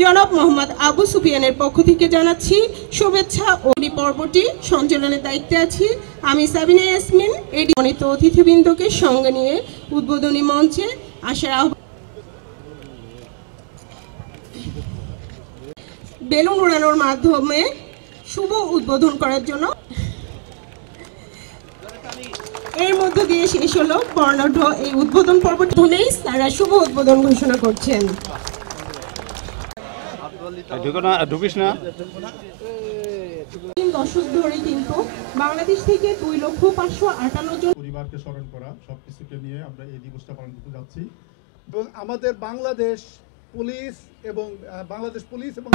জনাব মোহাম্মদ আবু সুফিয়ানের পক্ষ থেকে জানাচ্ছি শুভেচ্ছা ও পর্বটি সঞ্চালনের দায়িত্বে আছি আমি সাবিনা ইয়াসমিন। এটি মনোনীত অতিথিবৃন্দকে সঙ্গে নিয়ে উদ্বোধনী মঞ্চে আসার আহ্বান। বেলুন উড়ানোর মাধ্যমে শুভ উদ্বোধন করার জন্য এর মধ্য দিয়ে শেষ হলো বর্ণাঢ্য এই উদ্বোধন পর্বটি। তারা শুভ উদ্বোধন ঘোষণা করছেন। দশক ধরে কিন্তু বাংলাদেশ থেকে 2,558,000 জন পরিবারকে স্মরণ করা সবকিছুকে নিয়ে আমরা এই দিবসটা পালন করতে যাচ্ছি। এবং আমাদের বাংলাদেশ পুলিশ এবং বাংলাদেশ পুলিশ এবং